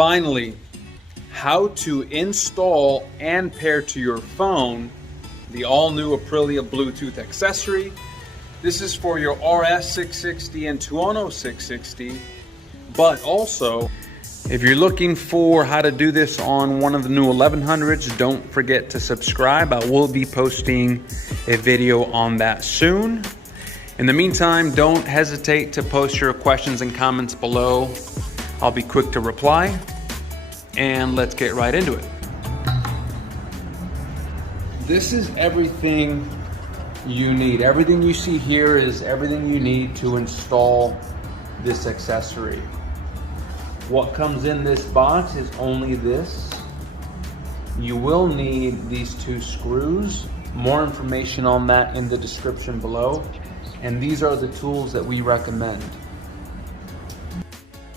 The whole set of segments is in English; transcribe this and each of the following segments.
Finally, how to install and pair to your phone the all-new Aprilia Bluetooth accessory. This is for your RS660 and Tuono660, but also if you're looking for how to do this on one of the new 1100s, don't forget to subscribe. I will be posting a video on that soon. In the meantime, don't hesitate to post your questions and comments below. I'll be quick to reply, and let's get right into it. This is everything you need. Everything you see here is everything you need to install this accessory. What comes in this box is only this. You will need these 2 screws. More information on that in the description below. And these are the tools that we recommend.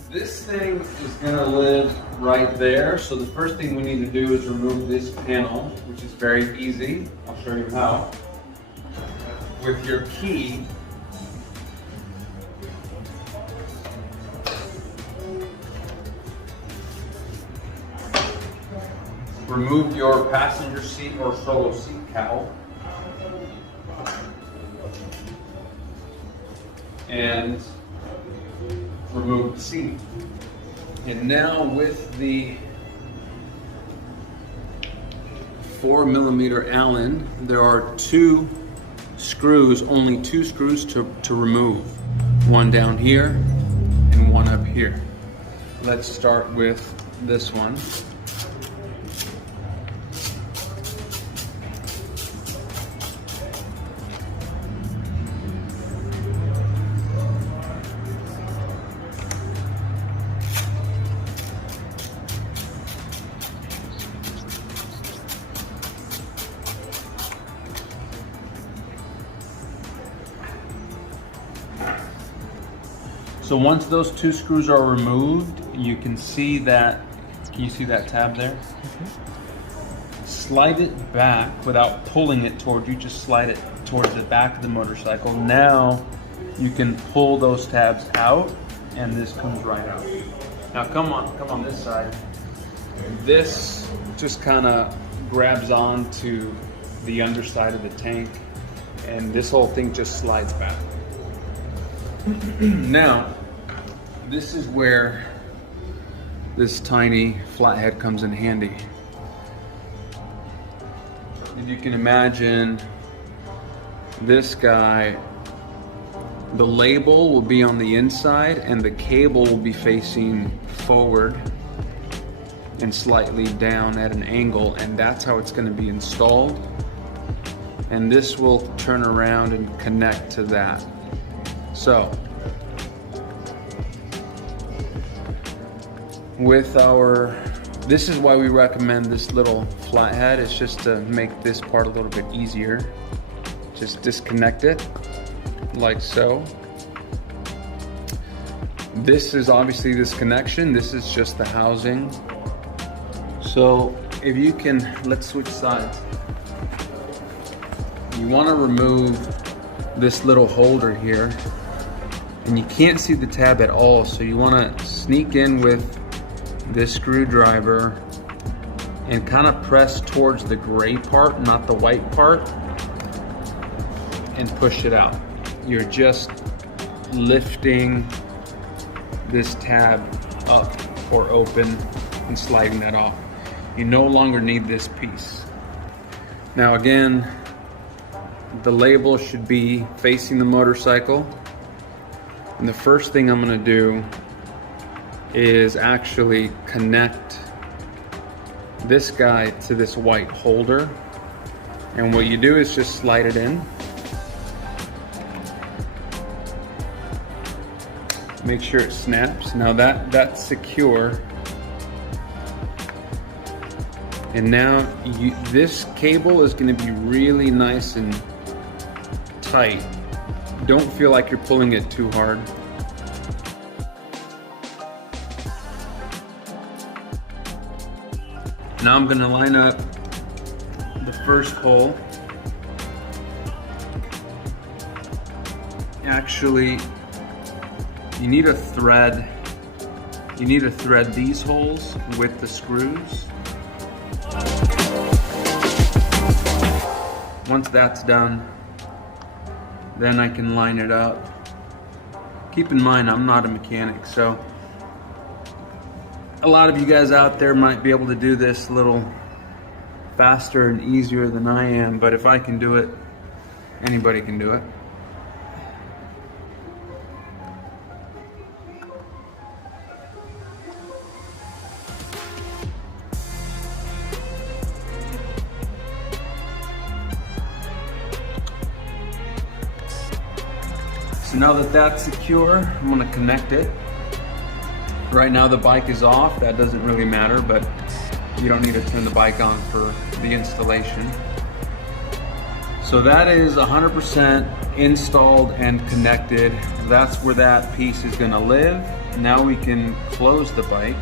This thing is gonna live right there. So the first thing we need to do is remove this panel, which is very easy. I'll show you how. With your key, remove your passenger seat or solo seat cowl. And remove the seat. And now with the 4mm Allen, there are 2 screws, only 2 screws to remove. One down here and one up here. Let's start with this one. So once those 2 screws are removed, you can see that, can you see that tab there? Mm-hmm. Slide it back without pulling it toward you, just slide it towards the back of the motorcycle. Now you can pull those tabs out and this comes right out. Now come on this side. This just kind of grabs onto the underside of the tank and this whole thing just slides back. Now, this is where this tiny flathead comes in handy. If you can imagine, this guy, the label will be on the inside and the cable will be facing forward and slightly down at an angle, and that's how it's going to be installed. And this will turn around and connect to that. So, this is why we recommend this little flathead. It's just to make this part a little bit easier. Just disconnect it, like so. This is obviously this connection. This is just the housing. So, if you can, let's switch sides. You want to remove this little holder here. And you can't see the tab at all, so you want to sneak in with this screwdriver and kind of press towards the gray part, not the white part, and push it out. You're just lifting this tab up or open and sliding that off. You no longer need this piece. Now again, the label should be facing the motorcycle. And the first thing I'm going to do is actually connect this guy to this white holder. And what you do is just slide it in. Make sure it snaps. Now that's secure. And now this cable is going to be really nice and tight. Don't feel like you're pulling it too hard. Now I'm going to line up the first hole. Actually, you need a thread You need to thread these holes with the screws. Once that's done, then I can line it up. Keep in mind, I'm not a mechanic, so a lot of you guys out there might be able to do this a little faster and easier than I am, but if I can do it, anybody can do it. So now that that's secure, I'm gonna connect it. Right now the bike is off, that doesn't really matter, but you don't need to turn the bike on for the installation. So that is 100% installed and connected. That's where that piece is gonna live. Now we can close the bike.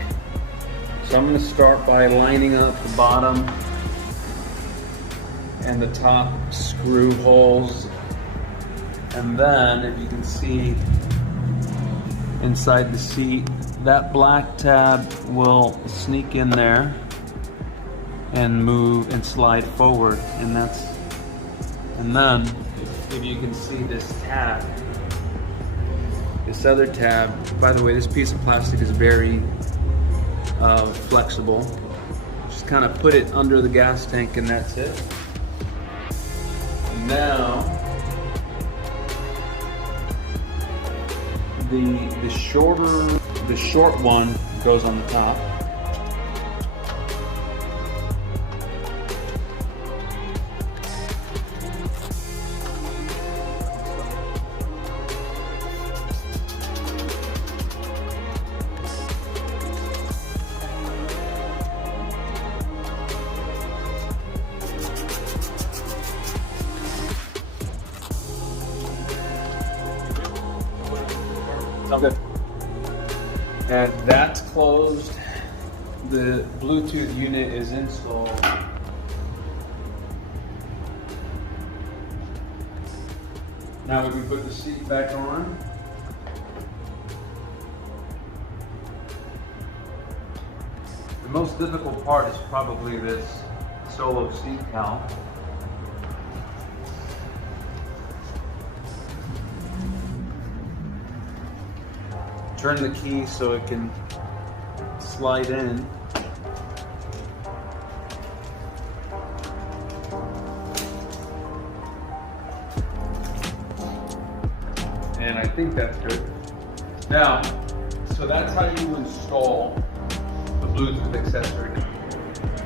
So I'm gonna start by lining up the bottom and the top screw holes. And then, if you can see inside the seat, that black tab will sneak in there and move and slide forward, and then if you can see this tab, this other tab, by the way, this piece of plastic is very flexible. Just kind of put it under the gas tank and that's it. And now the short one goes on the top. All good. And that's closed. The Bluetooth unit is installed. Now we can put the seat back on. The most difficult part is probably this solo seat cowl. Turn the key so it can slide in. And I think that's good. Now, so that's how you install the Bluetooth accessory.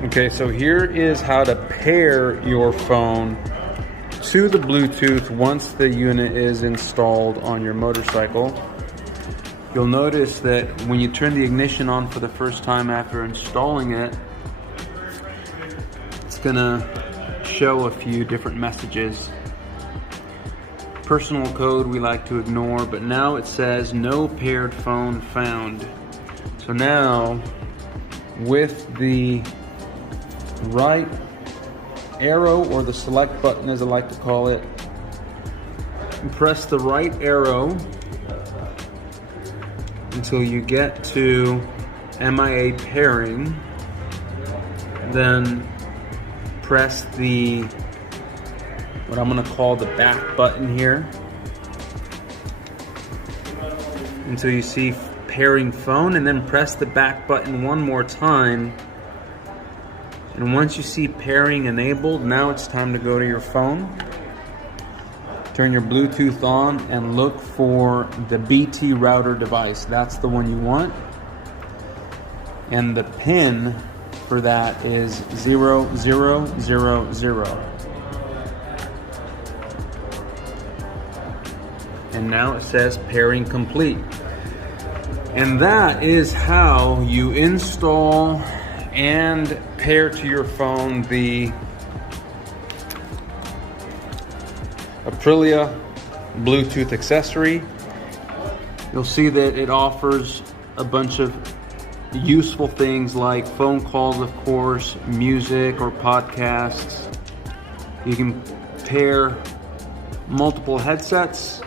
Okay, so here is how to pair your phone to the Bluetooth once the unit is installed on your motorcycle. You'll notice that when you turn the ignition on for the first time after installing it, it's gonna show a few different messages. Personal code we like to ignore, but now it says no paired phone found. So now, with the right arrow, or the select button as I like to call it, press the right arrow until you get to MIA pairing, then press the, what I'm going to call the back button here, until you see pairing phone, and then press the back button one more time. And once you see pairing enabled, now it's time to go to your phone. Turn your Bluetooth on and look for the BT router device. That's the one you want. And the pin for that is 0000. And now it says pairing complete. And that is how you install and pair to your phone the Aprilia Bluetooth accessory. You'll see that it offers a bunch of useful things like phone calls, of course, music or podcasts. You can pair multiple headsets,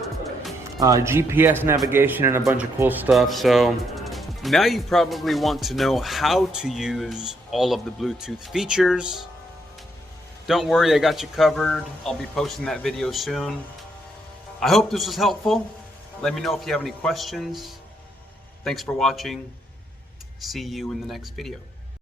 GPS navigation, and a bunch of cool stuff. So Now you probably want to know how to use all of the Bluetooth features. Don't worry, I got you covered. I'll be posting that video soon. I hope this was helpful. Let me know if you have any questions. Thanks for watching. See you in the next video.